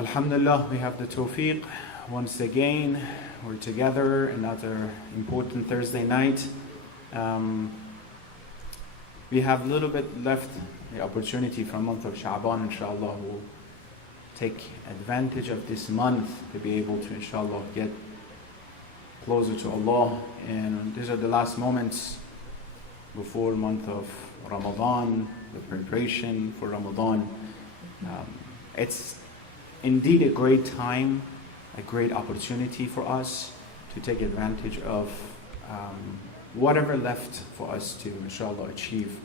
Alhamdulillah, we have the tawfiq. Once again, we're together, another important Thursday night. We have a little bit left, the opportunity from month of Sha'ban, inshallah. We'll take advantage of this month to be able to, inshallah, get closer to Allah. And these are the last moments before the month of Ramadan, the preparation for Ramadan. It's indeed a great time, a great opportunity for us to take advantage of whatever left for us to, inshallah, achieve.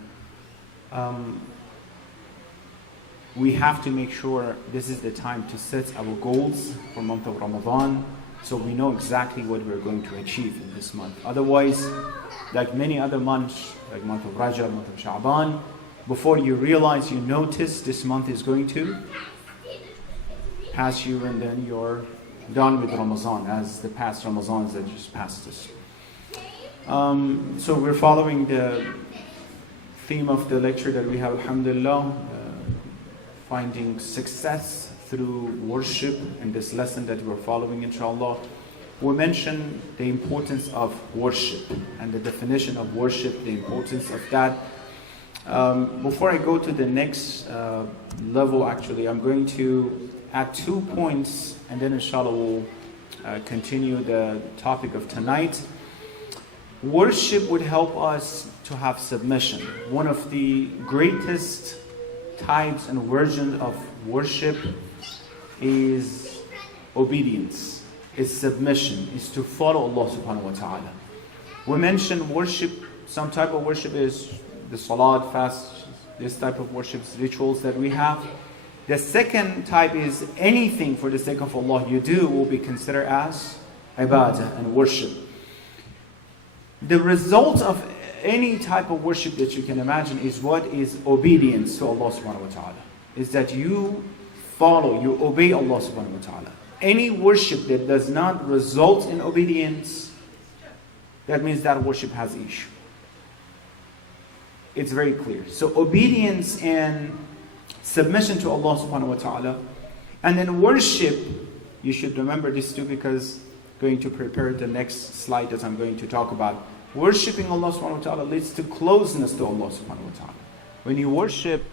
We have to make sure this is the time to set our goals for the month of Ramadan, so we know exactly what we're going to achieve in this month. Otherwise, like many other months, like month of Rajab, month of Sha'ban, before you realize, you notice this month is going to pass you, and then you're done with Ramadan, as the past Ramadans that just passed us. So we're following the theme of the lecture that we have, alhamdulillah, finding success through worship, in this lesson that we're following, inshallah. We mentioned the importance of worship and the definition of worship, the importance of that. Before I go to the next level, actually, I'm going to add 2 points, and then inshallah we'll continue the topic of tonight. Worship would help us to have submission. One of the greatest types and versions of worship is obedience, is submission, is to follow Allah subhanahu wa ta'ala. We mentioned worship, some type of worship is the salat, fast, this type of worship, rituals that we have. The second type is anything for the sake of Allah you do will be considered as ibadah and worship. The result of any type of worship that you can imagine is what is obedience to Allah subhanahu wa ta'ala. Is that you follow, you obey Allah subhanahu wa ta'ala. Any worship that does not result in obedience, that means that worship has issue. It's very clear. So obedience and submission to Allah subhanahu wa ta'ala. And then worship, you should remember this too, because going to prepare the next slide that I'm going to talk about. Worshipping Allah subhanahu wa ta'ala leads to closeness to Allah subhanahu wa ta'ala. When you worship,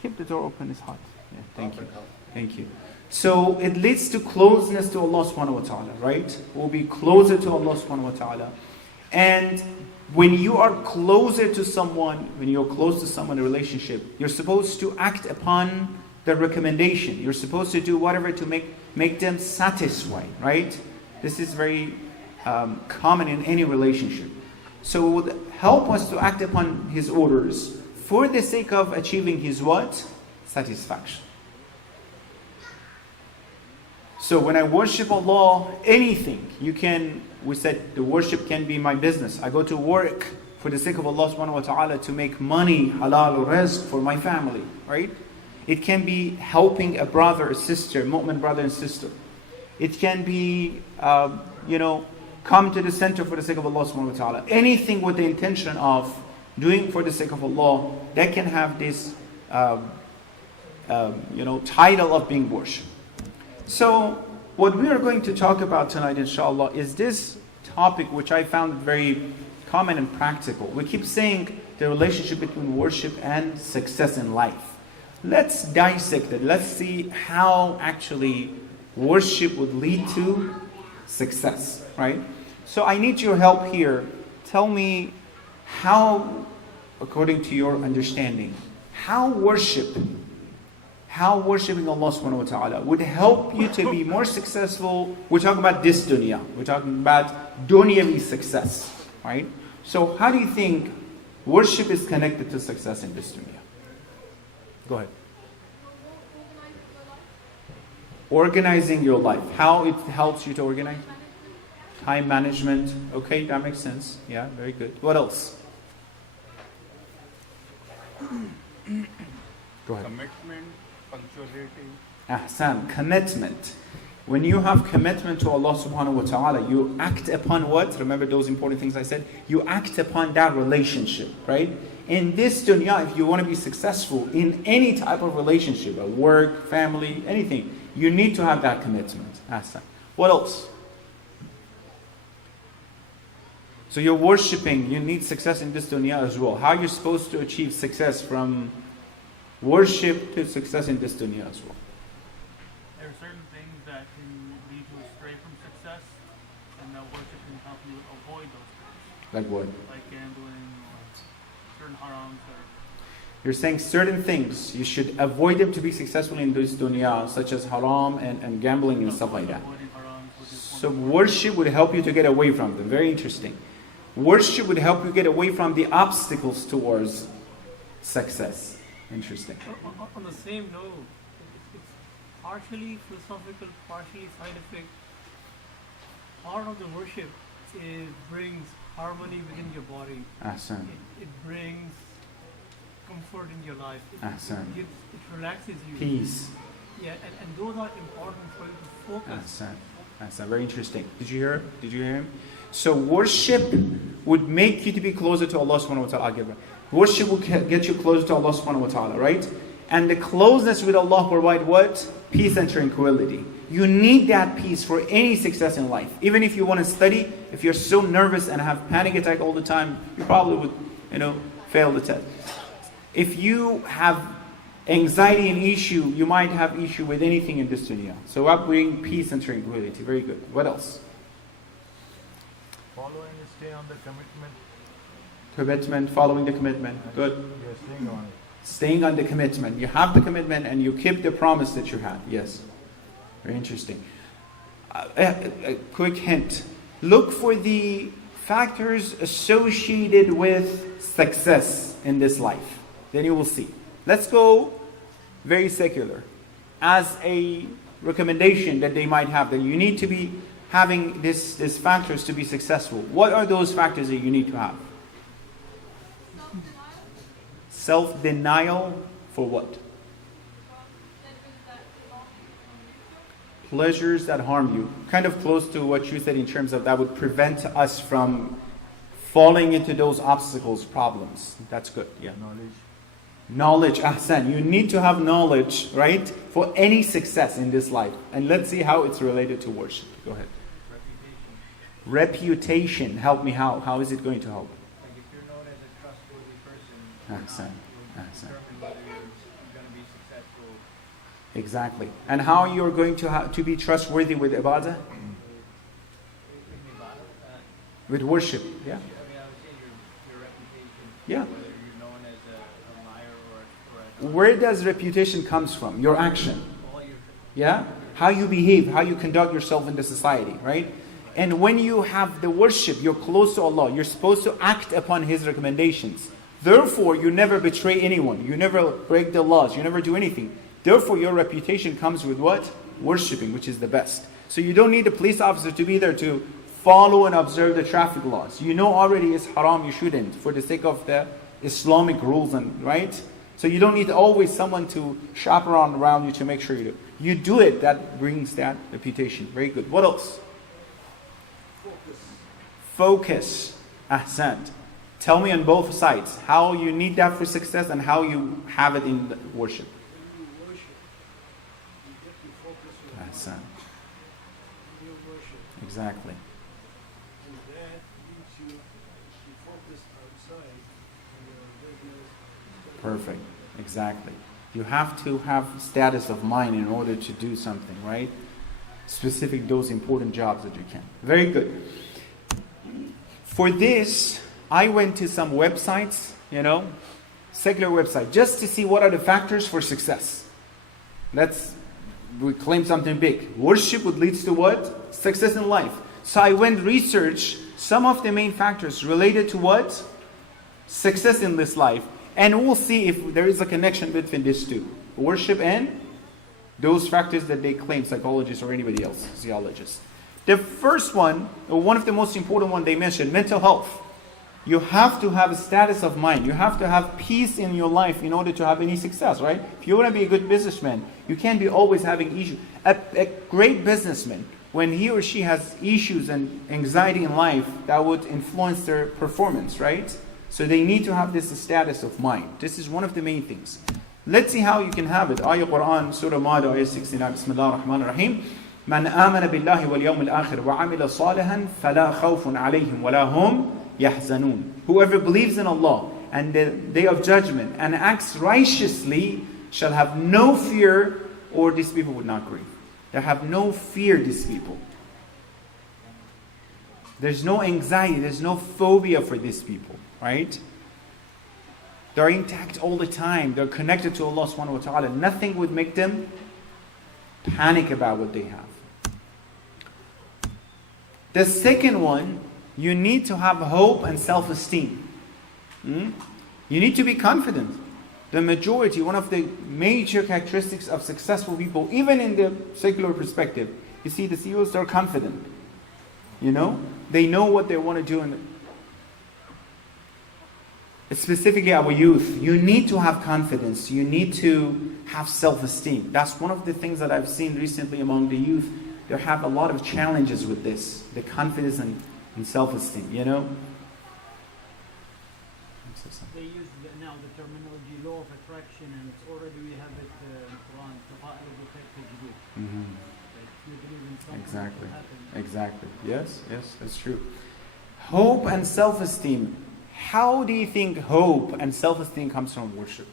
keep the door open, it's hot. Yeah, thank you. Thank you. So it leads to closeness to Allah subhanahu wa ta'ala, right? We'll be closer to Allah subhanahu wa ta'ala. And when you are closer to someone, when you're close to someone in a relationship, you're supposed to act upon the recommendation. You're supposed to do whatever to make them satisfied, right? This is very common in any relationship. So it would help us to act upon His orders for the sake of achieving His what? Satisfaction. So when I worship Allah, anything, we said the worship can be my business. I go to work for the sake of Allah subhanahu wa ta'ala to make money, halal or rizq for my family, right? It can be helping a brother or sister, mu'min brother and sister. It can be, come to the center for the sake of Allah subhanahu wa ta'ala. Anything with the intention of doing for the sake of Allah, that can have this, title of being worship. So, what we are going to talk about tonight, inshallah, is this topic which I found very common and practical. We keep saying the relationship between worship and success in life. Let's dissect it. Let's see how actually worship would lead to success, right? So I need your help here. Tell me how, according to your understanding, how worshiping Allah subhanahu wa ta'ala would help you to be more successful. We're talking about this dunya. We're talking about dunyavi success, right? So how do you think worship is connected to success in this dunya? Go ahead. Organizing your life. How it helps you to organize? Time management. Okay, that makes sense. Yeah, very good. What else? Go ahead. Commitment, punctuality. Ahsan, commitment. When you have commitment to Allah subhanahu wa ta'ala, you act upon what? Remember those important things I said? You act upon that relationship, right? In this dunya, if you want to be successful in any type of relationship, at work, family, anything, You need to have that commitment. Ahsan. What else? So you're worshipping, you need success in this dunya as well. How are you supposed to achieve success from worship to success in this dunya as well? There are certain things that can lead you astray from success, and that worship can help you avoid those things. Like what? Like gambling or certain harams. You're saying certain things, you should avoid them to be successful in this dunya, such as haram and gambling and stuff like that. So worship would help you to get away from them. Very interesting. Worship would help you get away from the obstacles towards success. Interesting. On the same note, it's partially philosophical, partially scientific. Part of the worship brings harmony within your body. Ahsan. It brings comfort in your life. Ahsan. It relaxes you. Peace. Yeah, and those are important for you to focus. Ahsan. Ahsan. Very interesting. Did you hear? Did you hear him? So worship would make you to be closer to Allah subhanahu wa ta'ala. Worship will get you closer to Allah subhanahu wa ta'ala, right? And the closeness with Allah provide what? Peace and tranquility. You need that peace for any success in life. Even if you want to study, if you're so nervous and have panic attack all the time, you probably would, fail the test. If you have anxiety and issue, you might have issue with anything in this dunya. So I bring peace and tranquility. Very good. What else? Following and stay on the commitment. Commitment, following the commitment. Good. You're staying on it. Staying on the commitment. You have the commitment and you keep the promise that you had. Yes. Very interesting. A quick hint. Look for the factors associated with success in this life. Then you will see. Let's go very secular. As a recommendation that they might have, that you need to be having these factors to be successful. What are those factors that you need to have? Self-denial for what? Pleasures that harm you. Kind of close to what you said in terms of that would prevent us from falling into those obstacles, problems. That's good. Yeah. Knowledge, ahsan. You need to have knowledge, right, for any success in this life. And let's see how it's related to worship. Go ahead. Reputation. Help me. How is it going to help? Like if you're known as a trustworthy person, you'll determine whether you're going to be successful. Exactly. And how you're going to be trustworthy with ibadah? With worship. Yeah. I mean, I would say your reputation. Yeah. Whether you're known as a liar or a Where does reputation comes from? Your action. Yeah? How you behave, how you conduct yourself in the society, right? And when you have the worship, you're close to Allah. You're supposed to act upon His recommendations. Therefore, you never betray anyone. You never break the laws. You never do anything. Therefore, your reputation comes with what? Worshipping, which is the best. So you don't need a police officer to be there to follow and observe the traffic laws. You know already it's haram, you shouldn't, for the sake of the Islamic rules, and right? So you don't need always someone to shop around you to make sure you do. You do it, that brings that reputation. Very good. What else? Focus. Ahsant. Tell me on both sides how you need that for success and how you have it in the worship. When you worship, you get to focus on Ahsant. your worship. Exactly. And that leads you to focus outside on your business. Perfect. Exactly. You have to have status of mind in order to do something, right? Specific those important jobs that you can. Very good. For this, I went to some websites, secular website, just to see what are the factors for success. We claim something big. Worship would lead to what? Success in life. So I went research some of the main factors related to what? Success in this life. And we'll see if there is a connection between these two. Worship and those factors that they claim, psychologists or anybody else, physiologists. The first one, or one of the most important one they mentioned, mental health. You have to have a status of mind. You have to have peace in your life in order to have any success, right? If you want to be a good businessman, you can't be always having issues. A great businessman, when he or she has issues and anxiety in life, that would influence their performance, right? So they need to have this status of mind. This is one of the main things. Let's see how you can have it. Ayah Quran, Surah Ma'idah, Ayah 69. Bismillah ar-Rahman ar-Rahim. من آمن بالله واليوم الآخر وعمل صالحا فلا خوف عليهم ولا هم يحزنون. Whoever believes in Allah and the day of judgment and acts righteously shall have no fear, or these people would not grieve. They have no fear, these people. There's no anxiety, there's no phobia for these people, right? They're intact all the time. They're connected to Allah subhanahu wa ta'ala. Nothing would make them panic about what they have. The second one, you need to have hope and self-esteem. You need to be confident. The majority, one of the major characteristics of successful people, even in the secular perspective, you see the CEOs, they're confident. You know? They know what they want to do. And specifically our youth, you need to have confidence. You need to have self-esteem. That's one of the things that I've seen recently among the youth. They have a lot of challenges with this, the confidence and self-esteem, you know. They use now the terminology law of attraction, and it's already we have it in Quran. That you believe in something, Exactly. it will happen. Exactly. Yes, that's true. Hope and self-esteem. How do you think hope and self-esteem comes from worship?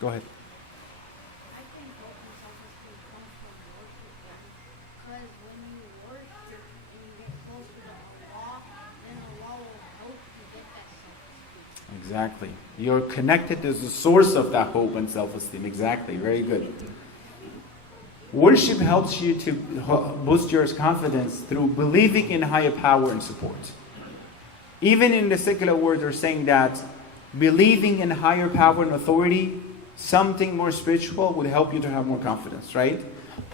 Go ahead. I think hope and self-esteem comes from worship, because when you worship and you get close to Allah, then Allah will help you get that self-esteem. Exactly. You're connected to the source of that hope and self-esteem. Exactly. Very good. Worship helps you to boost your confidence through believing in higher power and support. Even in the secular world, they're saying that believing in higher power and authority, something more spiritual, would help you to have more confidence, right?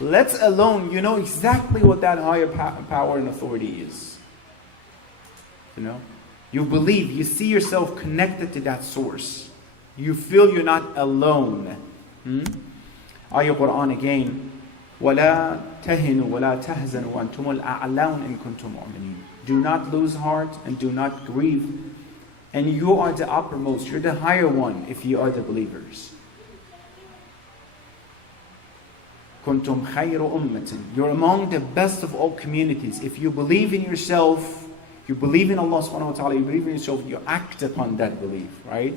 Let alone, you know exactly what that higher power and authority is. You know? You believe, you see yourself connected to that source. You feel you're not alone. Ayah Quran again. وَلَا تَهِنُوا وَلَا تَحْزَنُوا وَأَنْتُمُ الْأَعْلَوْنَ إِن كُنتُم مُؤْمِنِينَ. Do not lose heart and do not grieve. And you are the uppermost, you're the higher one if you are the believers. كُنتُم خَيْرُ أُمَّةٍ. You're among the best of all communities. If you believe in yourself, you believe in Allah subhanahu wa ta'ala, you believe in yourself, you act upon that belief, right?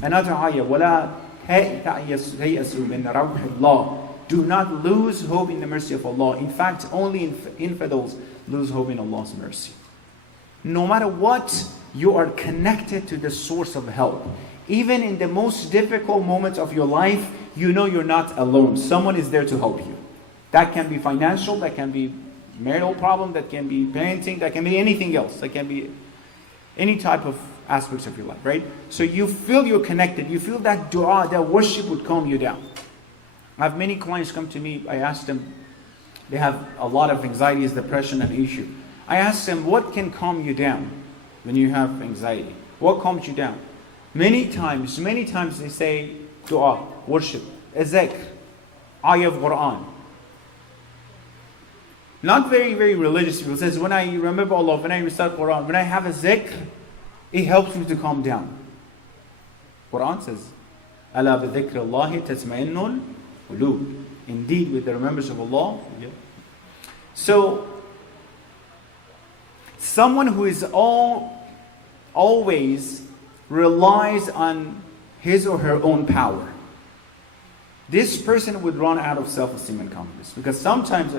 Another ayah, وَلَا تَيْأَسُوا مِنْ رَوْحِ اللَّهِ. Do not lose hope in the mercy of Allah. In fact, only infidels lose hope in Allah's mercy. No matter what, you are connected to the source of help. Even in the most difficult moments of your life, you know you're not alone. Someone is there to help you. That can be financial, that can be marital problem, that can be parenting, that can be anything else. That can be any type of aspects of your life, right? So you feel you're connected. You feel that dua, that worship would calm you down. I have many clients come to me. I ask them, they have a lot of anxieties, depression, and issue. I ask them, what can calm you down when you have anxiety? What calms you down? Many times they say dua, worship, zikr, ayah of Quran. Not very, very religious people. It says, when I remember Allah, when I recite Quran, when I have a zikr, it helps me to calm down. Quran says, أَلَا بِذِكْرِ اللَّهِ تَتْمَئِنُّ الْقُلُوبُ. Indeed, with the remembrance of Allah. So, someone who is always relies on his or her own power, this person would run out of self-esteem and confidence. Because sometimes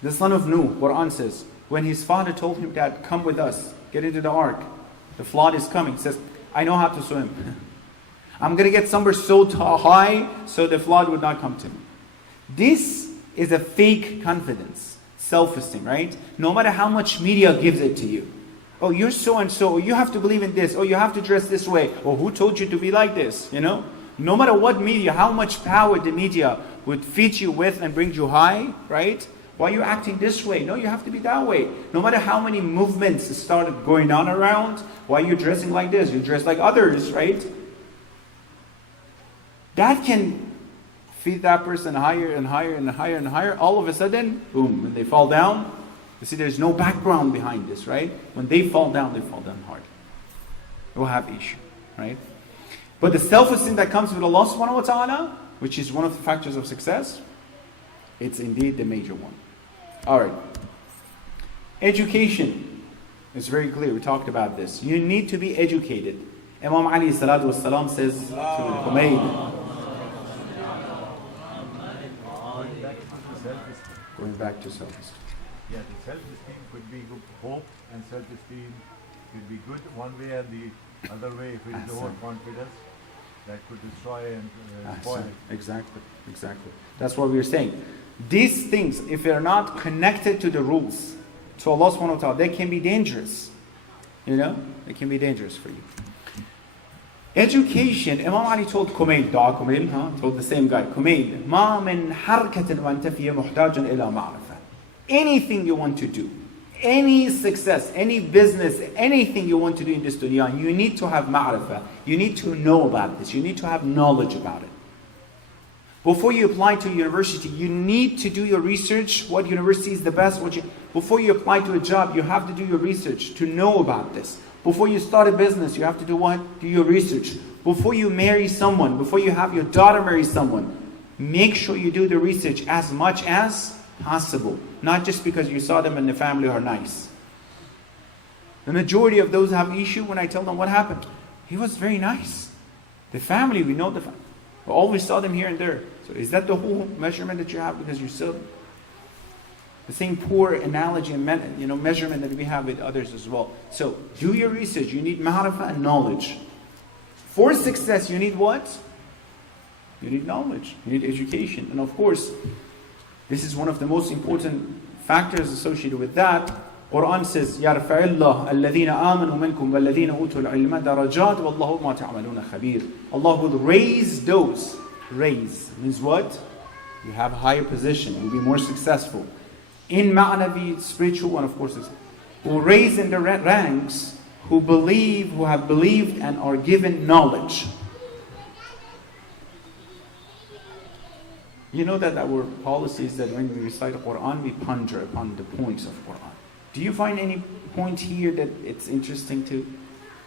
the son of Nuh, Quran says, when his father told him that, come with us, get into the ark, the flood is coming, he says, I know how to swim. I'm going to get somewhere so high so the flood would not come to me. This is a fake confidence, self-esteem, right? No matter how much media gives it to you. Oh, you're so and so. Oh, you have to believe in this. Oh, you have to dress this way. Oh, who told you to be like this? You know? No matter what media, how much power the media would feed you with and bring you high, right? Why are you acting this way? No, you have to be that way. No matter how many movements started going on around, why are you dressing like this? You dress like others, right? That can feed that person higher and higher and higher and higher. All of a sudden, boom, when they fall down, you see there's no background behind this, right? When they fall down hard. We'll have issue, right? But the self-esteem that comes with Allah subhanahu wa ta'ala, which is one of the factors of success, it's indeed the major one. Alright. Education. It's very clear. We talked about this. You need to be educated. Imam Ali salatu wasalam says to Humayd, going back to self-esteem. Yeah, the self-esteem could be good. Hope and self-esteem could be good one way, and the other way, if it is overconfidence, that could destroy and spoil. Exactly. That's what we were saying. These things, if they're not connected to the rules, to Allah subhanahu wa ta'ala, they can be dangerous. You know? They can be dangerous for you. Education, Imam Ali told Kumail, told the same guy, Kumail, ما من حركة وأنت فيها محتاج إلى معرفة. Anything you want to do, any success, any business, anything you want to do in this dunya, you need to have ma'rifah. You need to know about this. You need to have knowledge about it. Before you apply to university, you need to do your research, what university is the best. Before you apply to a job, you have to do your research to know about this. Before you start a business, you have to do what? Do your research. Before you marry someone, before you have your daughter marry someone, make sure you do the research as much as possible. Not just because you saw them and the family are nice. The majority of those have issue when I tell them what happened. He was very nice. The family, we know the family. We always saw them here and there. So is that the whole measurement that you have because you saw them? The same poor analogy and measurement that we have with others as well. So do your research. You need ma'rifah and knowledge. For success, you need what? You need knowledge. You need education. And of course, this is one of the most important factors associated with that. Quran says, يَرْفَعِ اللَّهُ الَّذِينَ آمَنُوا مِنْكُمْ وَالَّذِينَ أُوتُوا الْعِلْمَ دَرَجَاتٍ وَاللَّهُ مَا تَعْمَلُونَ خَبِيرٌ. Allah will raise those. Raise means what? You have a higher position. You'll be more successful. In ma'navi, spiritual, and of course, who raise in the ranks, who believe, who have believed and are given knowledge. You know that our policy is that when we recite the Quran, we ponder upon the points of Quran. Do you find any point here that it's interesting to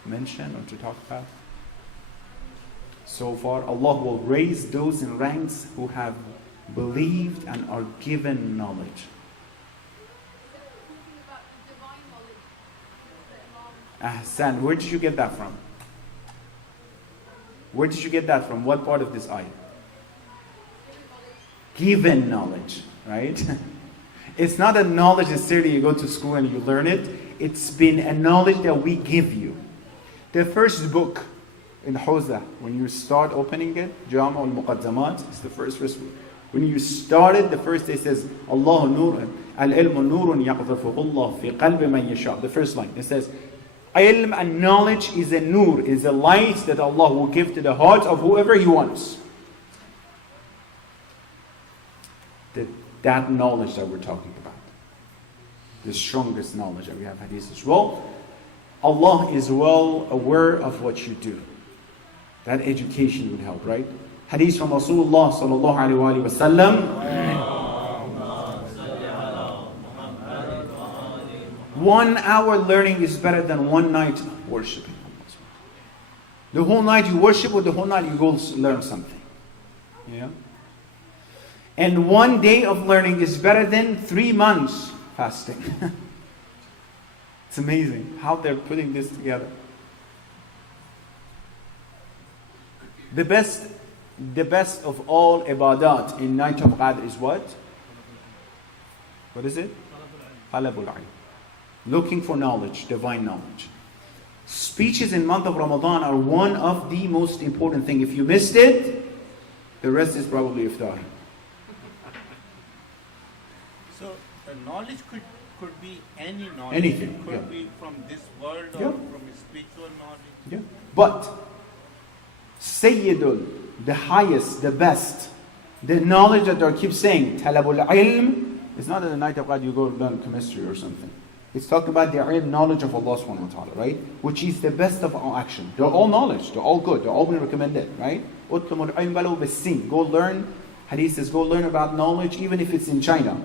mention or to talk about? So far, Allah will raise those in ranks who have believed and are given knowledge. Ahsan, where did you get that from? Where did you get that from? What part of this ayah? Given knowledge, right? It's not a knowledge necessarily you go to school and you learn it. It's been a knowledge that we give you. The first book in Hawza, when you start opening it, Jam' al-Muqaddamat, it's the first book. When you start it, the first day says, Allah nurun, al-ilmu nurun yaqdhafuhu Allah fi qalbi man yasha. The first line, it says, ilm and knowledge is a nur, is a light that Allah will give to the heart of whoever He wants. That knowledge that we're talking about, the strongest knowledge, that we have hadith as well. Allah is well aware of what you do. That education would help, right? Hadith from Rasulullah sallallahu alaihi wasallam. 1 hour learning is better than 1 night worshiping. The whole night you worship, or the whole night you go learn something. Yeah. And 1 day of learning is better than 3 months fasting. It's amazing how they're putting this together. The best of all ibadat in night of Qadr is what? What is it? Talabul ilm. Looking for knowledge, divine knowledge. Speeches in month of Ramadan are one of the most important things. If you missed it, the rest is probably iftar. So the knowledge could be any knowledge. Anything. It could be from this world or from spiritual knowledge. Yeah. But Sayyidul, the highest, the best, the knowledge that I keep saying, Talabul ilm, it's not in the night of God you go learn chemistry or something. It's talking about the ilm, knowledge of Allah subhanahu wa ta'ala, right? Which is the best of all action. They're all knowledge, they're all good, they're all been recommended, right? Go learn, hadith says, go learn about knowledge even if it's in China,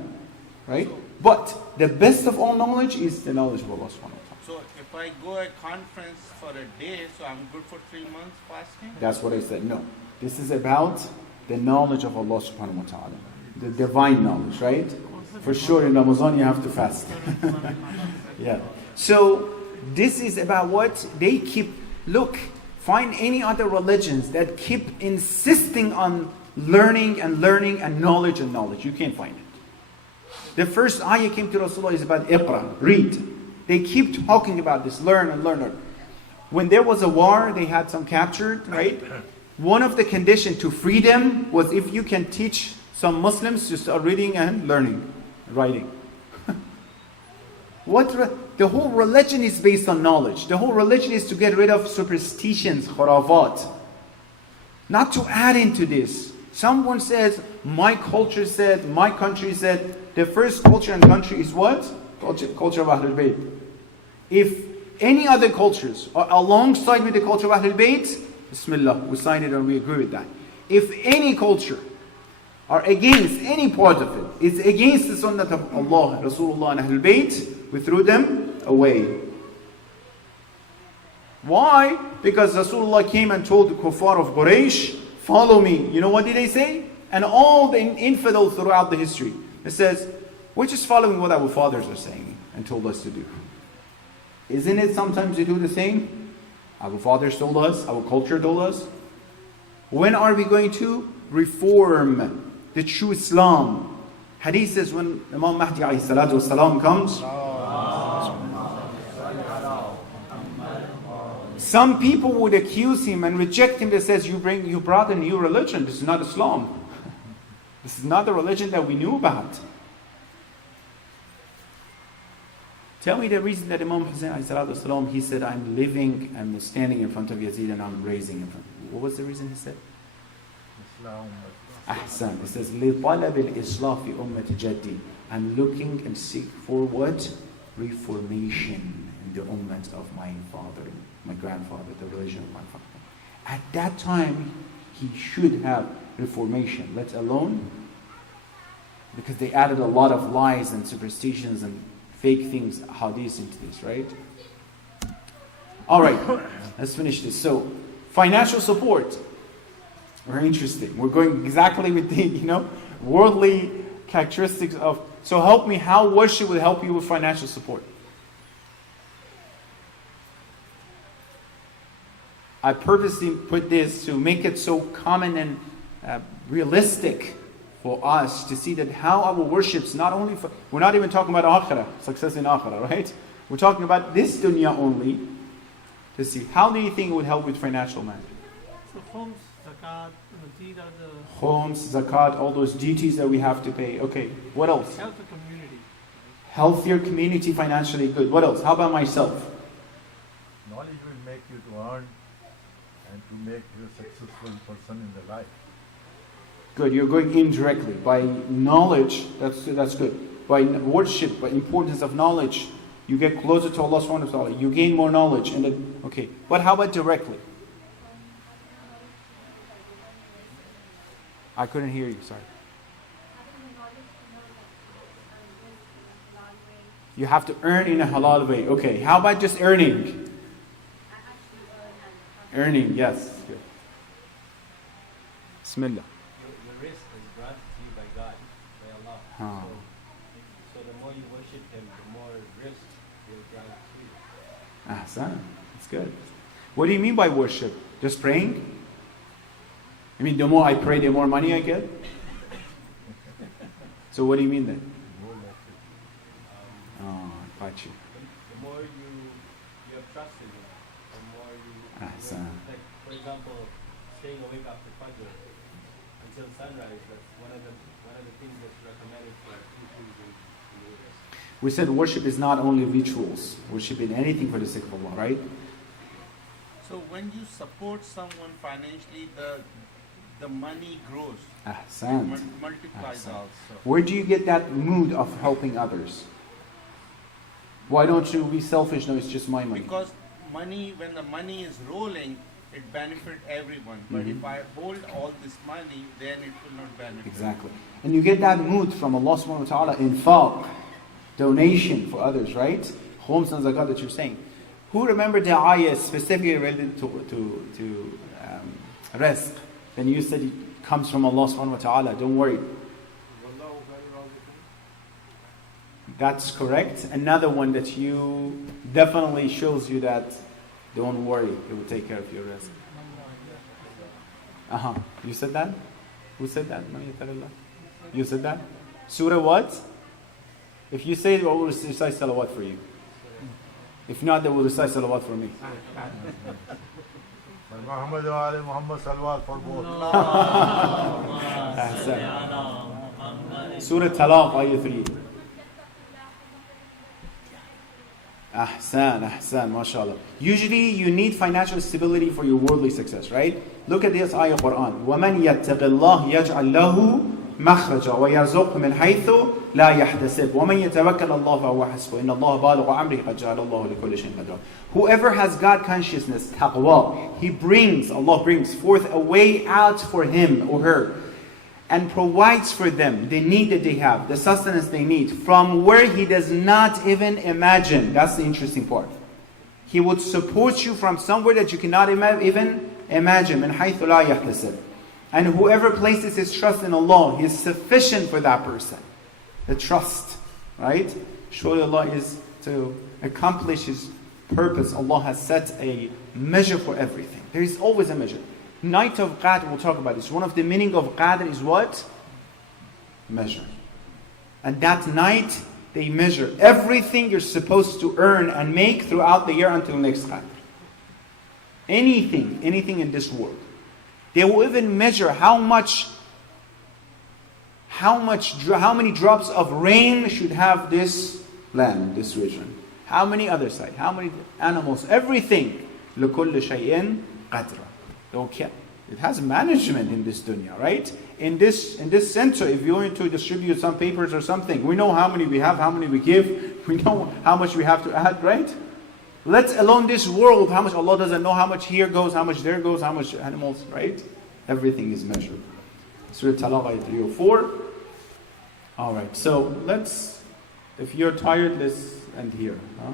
right? But the best of all knowledge is the knowledge of Allah subhanahu wa ta'ala. So if I go a conference for a day, so I'm good for 3 months fasting? That's what I said. No. This is about the knowledge of Allah subhanahu wa ta'ala. The divine knowledge, right? For sure in Ramadan you have to fast. Yeah. So this is about what they keep. Look, find any other religions that keep insisting on learning and knowledge and knowledge. You can't find it. The first ayah came to Rasulullah is about Iqra, read. They keep talking about this, learn and learn. When there was a war, they had some captured, right? One of the conditions to free them was if you can teach some Muslims to start reading and learning, writing. The whole religion is based on knowledge. The whole religion is to get rid of superstitions, khurafat. Not to add into this. Someone says, my culture said, my country said. The first culture and country is what? Culture of Ahlul Bayt. If any other cultures are alongside with the culture of Ahlul Bayt, Bismillah, we sign it and we agree with that. If any culture are against any part of it, it's against the sunnah of Allah, Rasulullah and Ahlul Bayt, we threw them away. Why? Because Rasulullah came and told the kuffar of Quraysh, follow me. You know what did they say? And all the infidels throughout the history. It says, we're just following what our fathers are saying and told us to do. Isn't it sometimes you do the same? Our fathers told us, our culture told us. When are we going to reform the true Islam? Hadith says when Imam Mahdi ﷺ comes, some people would accuse him and reject him that says, you brought a new religion. This is not Islam. This is not the religion that we knew about. Tell me the reason that Imam Hussein ﷺ, he said, I'm living, I'm standing in front of Yazid and I'm raising in front. What was the reason he said? Ahsan. It says, لِطَلَبِ الْإِصْلَاحِ فِي أُمَّةِ جَدِّي. I'm looking and seek for what? Reformation in the ummah of my father, my grandfather, the religion of my father. At that time, he should have reformation, let alone, because they added a lot of lies and superstitions and fake things, hadiths into this, right? All right, let's finish this. So, financial support. Very interesting. We're going exactly with the, worldly characteristics of. So help me, how worship will help you with financial support? I purposely put this to make it so common and realistic for us to see that how our worship's not only for, we're not even talking about akhirah, success in akhirah, right? We're talking about this dunya only to see how do you think it would help with financial matter? So homes, zakat, deed are the homes, zakat, all those duties that we have to pay. Okay, what else? help the community. Healthier community, financially good. What else? How about myself? Knowledge will make you to earn and to make you a successful person in the life. Good, you're going indirectly. By knowledge, that's good. By worship, by importance of knowledge, you get closer to Allah subhanahu wa ta'ala. You gain more knowledge. And then, okay, but how about directly? I couldn't hear you, sorry. You have to earn in a halal way. Okay, how about just earning? Earning, yes. Good. Bismillah. Your risk is granted to you by God, by Allah. Ah. So the more you worship Him, the more risk He'll grant to you. Ahsan. That's good. What do you mean by worship? Just praying? I mean, the more I pray, the more money I get? So what do you mean then? Oh, I got you. The more you have trust in Him, the more you Ahsan. like, for example, staying awake after Fajr until sunrise. That's one of the things that's recommended for increasing your risk. We said worship is not only rituals. Worship in anything for the sake of Allah, right? So when you support someone financially, the money grows. Ahsan. Multiplies Ahsan. also. Where do you get that mood of helping others? Why don't you be selfish? No, it's just my money. Because money, when the money is rolling, it benefits everyone. But if I hold all this money, then it will not benefit. Exactly. And you get that mood from Allah subhanahu wa ta'ala, infaq, donation for others, right? khums and zakat that you're saying. Who remembered the ayah specifically related to rizq? Then you said it comes from Allah subhanahu wa ta'ala. Don't worry. That's correct. Another one that you definitely shows you that don't worry, He will take care of your rizq. You said that? Who said that? You said that? Surah what? If you say it, I will recite salawat for you. If not, they will recite salawat for me. Muhammad wa ali Muhammad salawat for both. Surah Talaq, ayah 3. Ahsan, mashallah. Usually you need financial stability for your worldly success, right? Look at this ayah Quran. وَمَنْ يَتَّقِ اللَّهِ يَجْعَلْ لَهُ مخرجا ويرزقه من حيث لا يحتسب ومن يتوكل الله فهو حسبه إن الله بالغ أمره قد جعل الله لكل شيء قدرا. Whoever has God consciousness, taqwa, Allah brings forth a way out for him or her and provides for them the need that they have, the sustenance they need, from where he does not even imagine. That's the interesting part. He would support you from somewhere that you cannot even imagine. من حيث لا يحتسب. And whoever places his trust in Allah, He is sufficient for that person. The trust, right? Surely Allah is to accomplish His purpose. Allah has set a measure for everything. There is always a measure. Night of Qadr, we'll talk about this. One of the meaning of Qadr is what? Measure. And that night, they measure everything you're supposed to earn and make throughout the year until next Qadr. Anything in this world. They will even measure how many drops of rain should have this land, this region. How many other side, how many animals, everything. لِكُلِّ شَيْءٍ قَدْرًا. Okay. It has management in this dunya, right? In this center, if you're going to distribute some papers or something, we know how many we have, how many we give, we know how much we have to add, right? Let alone this world, how much Allah doesn't know, how much here goes, how much there goes, how much animals, right? Everything is measured. Surah Talaq, ayah 304. Alright, so let's, if you're tired, let's end here. Huh?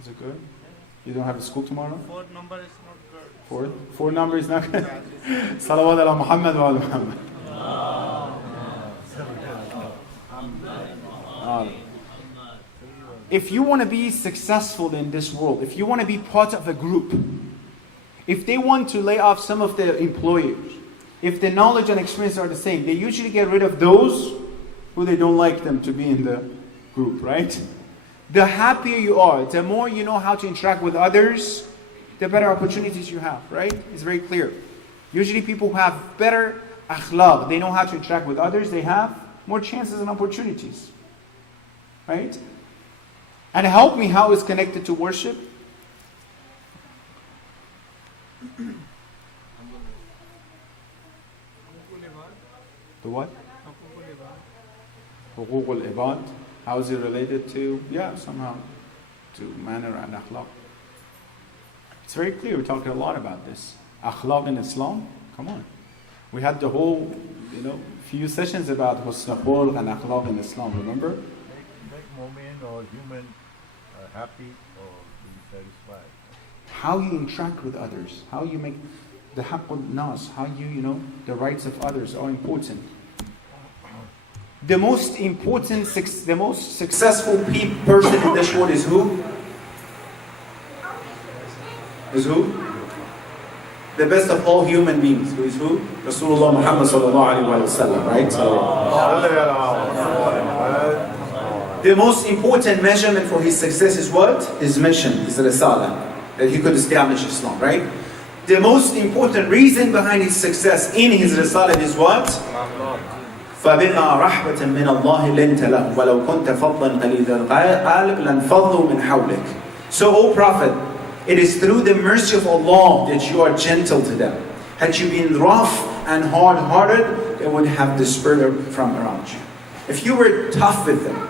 Is it good? You don't have a school tomorrow? Four number is not good. Four number is not good? Salawat ala Muhammad wa ala Muhammad. If you want to be successful in this world, if you want to be part of a group, if they want to lay off some of their employers, if the knowledge and experience are the same, they usually get rid of those who they don't like them to be in the group, right? The happier you are, the more you know how to interact with others, the better opportunities you have, right? It's very clear. Usually people who have better akhlaq, they know how to interact with others, they have more chances and opportunities, right? And help me, how is connected to worship? The what? Huquq al-ibad. How is it related to, somehow, to manner and akhlaq? It's very clear, we're talking a lot about this. Akhlaq in Islam, come on. We had the whole, few sessions about husn khulq and akhlaq in Islam, remember? Make mu'min or human happy or be satisfied. How you interact with others, how you make the haqqul nas, how you, the rights of others are important. The most important, the most successful person in this world is who? Is who? The best of all human beings. Who is who? Rasulullah Muhammad sallallahu alaihi wasallam, right? The most important measurement for his success is what? His mission, his risalah, that he could establish Islam, right? The most important reason behind his success in his risalah is what? فَبِمَا رَحْبَةً مِّنَ اللَّهِ لِنْتَ لَهُ وَلَوْ كُنْتَ فَضًّا غَلِيظَ الْقَلْبِ لَانْفَضُّوا مِنْ حَوْلِكَ. So, O Prophet, it is through the mercy of Allah that you are gentle to them. Had you been rough and hard-hearted, they would have dispersed from around you. If you were tough with them,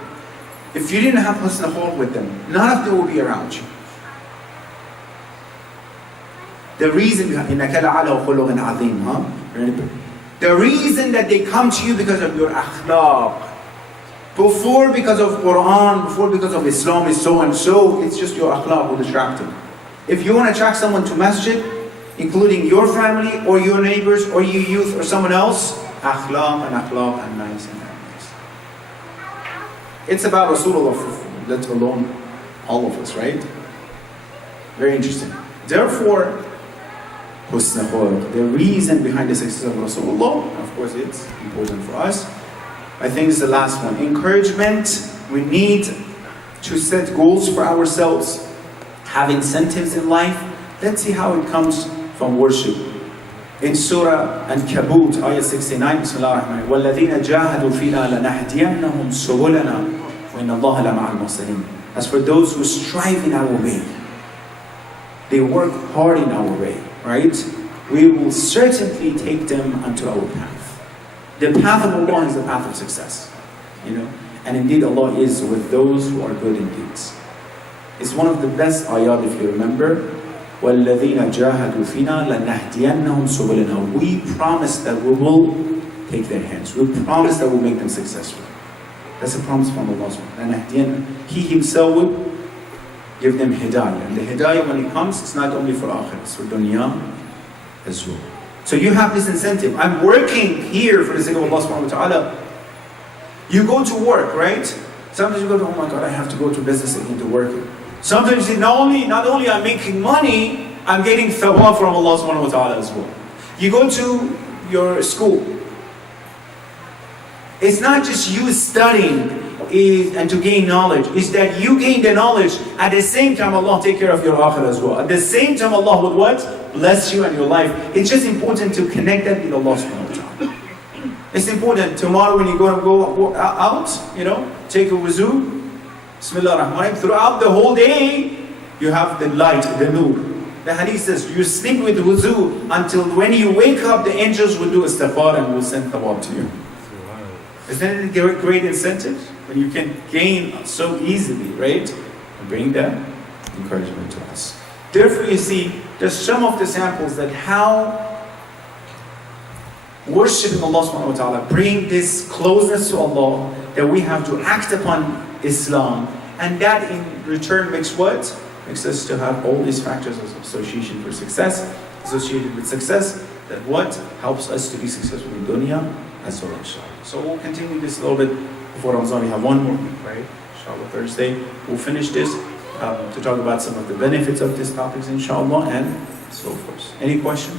if you didn't have husn khulq with them, none of them will be around you. The reason, إِنَّكَ لَعَلَىٰ خُلُقٍ عَظِيمٍ, The reason that they come to you because of your akhlaq. Before because of Quran, before because of Islam is so and so, it's just your akhlaq will attract them. If you want to attract someone to masjid, including your family or your neighbors or your youth or someone else, akhlaq and nice and nice. It's about Rasulullah, let alone all of us, right? Very interesting. Therefore, husn khuluq, the reason behind the success of Rasulullah, of course it's important for us. I think it's the last one. Encouragement. We need to set goals for ourselves, have incentives in life. Let's see how it comes from worship. In Surah Al-Kabut, ayah 69, Bismillah ar-Rahman, وَالَّذِينَ جَاهَدُوا فِينَا لَنَهْدِيَنَّهُمْ سُبُلَنَا وَإِنَّ اللَّهَ لَمَعَ الْمُحْسِنِينَ. As for those who strive in our way, they work hard in our way, right? We will certainly take them onto our path. The path of Allah is the path of success, you know. And indeed, Allah is with those who are good in deeds. It's one of the best ayat, if you remember. وَالَّذِينَ جَاهَدُوا فِينَا لَنَهْدِيَنَّهُمْ سُبُلَنَا. We promise that we will take their hands. We promise that we'll make them successful. That's a promise from Allah. He Himself will give them hidayah. And the hidayah, when it comes, it's not only for akhirah, it's for dunya as well. So you have this incentive. I'm working here for the sake of Allah subhanahu wa ta'ala. You go to work, right? Sometimes you go to, oh my God, I have to go to business again to work. Sometimes you say, not only I'm making money, I'm getting thawab from Allah subhanahu wa ta'ala as well. You go to your school. It's not just you studying and to gain knowledge. It's that you gain the knowledge. At the same time, Allah take care of your akhirah as well. At the same time, Allah would what? Bless you and your life. It's just important to connect that with Allah subhanahu wa ta'ala. It's important. Tomorrow when you go out, you know, take a wuzu. Bismillah ar-Rahman. Throughout the whole day, you have the light, the nur. The hadith says, you sleep with wuzu until when you wake up, the angels will do istighfar and will send thawab to you. Isn't it a great incentive? When you can gain so easily, right? And bring that encouragement to us. Therefore, you see, there's some of the samples that how worshiping Allah subhanahu wa ta'ala bring this closeness to Allah, that we have to act upon Islam, and that in return makes what? Makes us to have all these factors of association for success, associated with success, that what helps us to be successful in dunya as well, inshallah. So we'll continue this a little bit before Ramadan. We have one more week, right? Inshallah, Thursday. We'll finish this to talk about some of the benefits of these topics, inshallah, and so forth. Any question?